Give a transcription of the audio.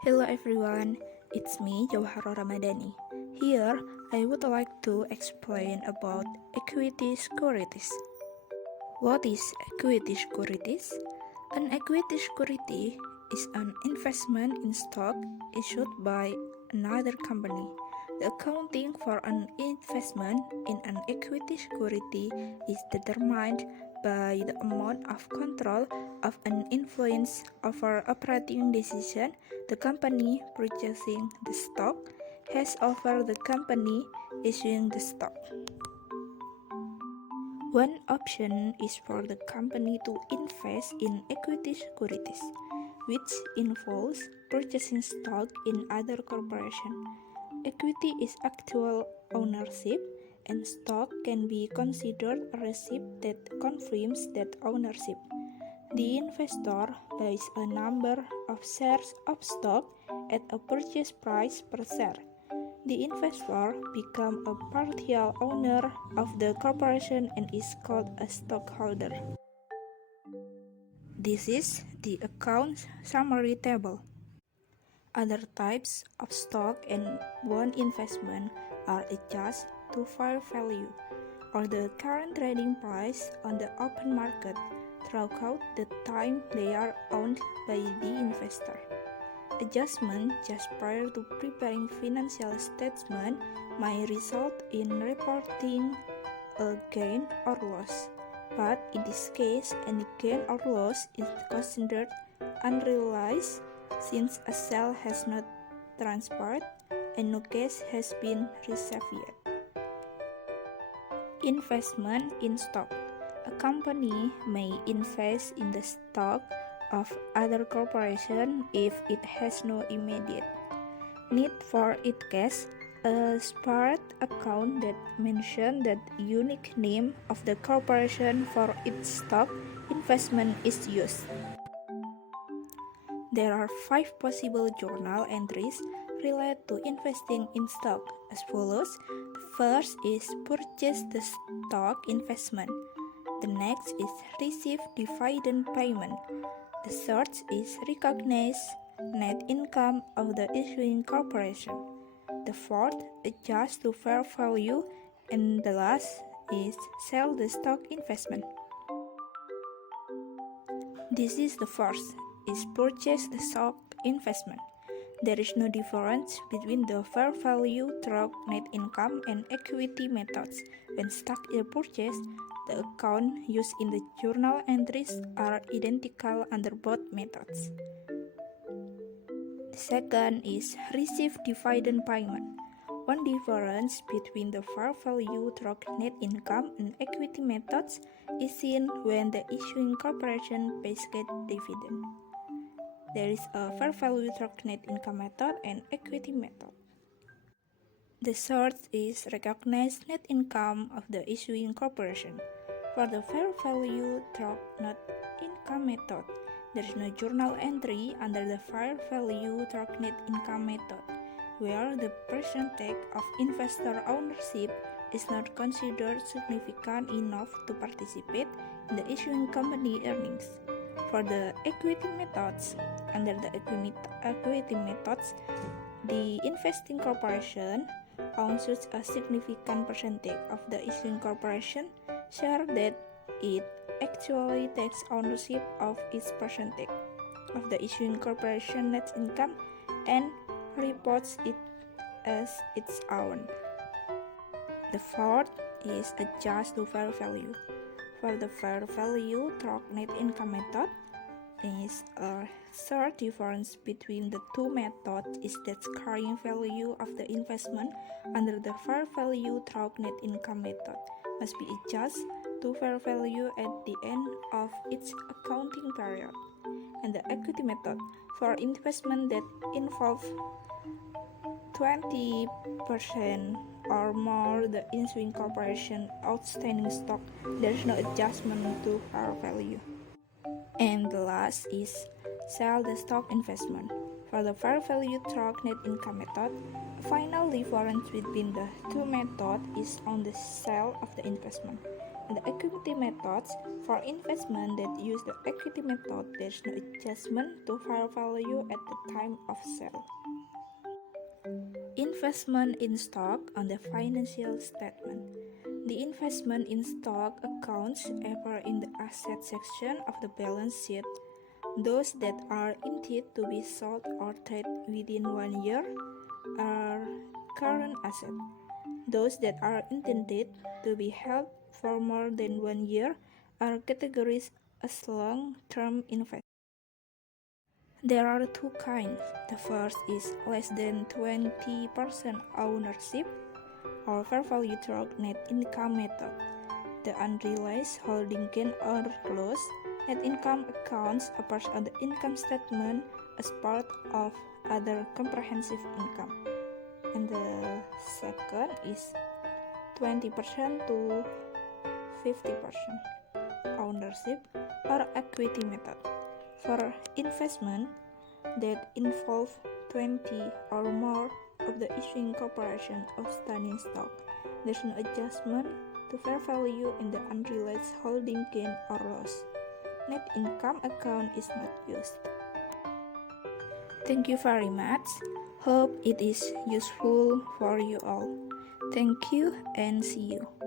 Hello everyone, it's me Jauharo Ramadhani. Here I would like to explain about equity securities. What is equity securities? An equity security is an investment in stock issued by another company. The accounting for an investment in an equity security is determined by the amount of control of an influence over operating decision the company purchasing the stock has over the company issuing the stock. One option is for the company to invest in equity securities, which involves purchasing stock in other corporation. Equity is actual ownership, and stock can be considered a receipt that confirms that ownership. The investor buys a number of shares of stock at a purchase price per share. The investor becomes a partial owner of the corporation and is called a stockholder. This is the account summary table. Other types of stock and bond investment are adjusted to fair value, or the current trading price on the open market throughout the time they are owned by the investor. Adjustment just prior to preparing financial statement may result in reporting a gain or loss, but in this case, any gain or loss is considered unrealized since a sale has not transpired and no cash has been received yet. Investment in stock. A company may invest in the stock of other corporation if it has no immediate need for its cash. A separate account that mentions the unique name of the corporation for its stock investment is used. There are 5 possible journal entries related to investing in stock as follows. The first is purchase the stock investment. The next is receive dividend payment. The third is recognize net income of the issuing corporation. The fourth, adjust to fair value. And the last is sell the stock investment. This is the first, is purchase the stock investment. There is no difference between the fair value through net income and equity methods. When stock is purchased, the account used in the journal entries are identical under both methods. The second is receive dividend payment. One difference between the fair value through net income and equity methods is seen when the issuing corporation pays dividend. There is a fair value through net income method and equity method. The third is recognize net income of the issuing corporation. For the fair value through net income method, there is no journal entry under the fair value through net income method, where the percentage of investor ownership is not considered significant enough to participate in the issuing company earnings. For the equity methods, under the equity methods, the investing corporation owns such a significant percentage of the issuing corporation share that it actually takes ownership of its percentage of the issuing corporation net income and reports it as its own. The fourth is adjust to fair value. For the fair value through net income method, is a third difference between the two methods is that carrying value of the investment under the fair value through net income method must be adjusted to fair value at the end of its accounting period. And the equity method, for investment that involve 20% or more the issuing corporation outstanding stock, there is no adjustment to fair value. And the last is sell the stock investment. For the fair value through net income method, a final difference between the two methods is on the sale of the investment. The equity methods. For investment that use the equity method, there's no adjustment to fair value at the time of sale. Investment in stock on the financial statement. The investment in stock accounts appear in the asset section of the balance sheet. Those that are intended to be sold or traded within 1 year are current assets. Those that are intended to be held for more than 1 year are categorized as long-term investments. There are two kinds. The first is less than 20% ownership or fair value through net income method. The unrealized holding gain or loss net income accounts appears on the income statement as part of other comprehensive income. And the second is 20% to 50% ownership or equity method. For investment that involve 20 or more of the issuing corporation outstanding stock, there's no adjustment to fair value in the unrealized holding gain or loss. Net income account is not used. Thank you very much. Hope it is useful for you all. Thank you and see you.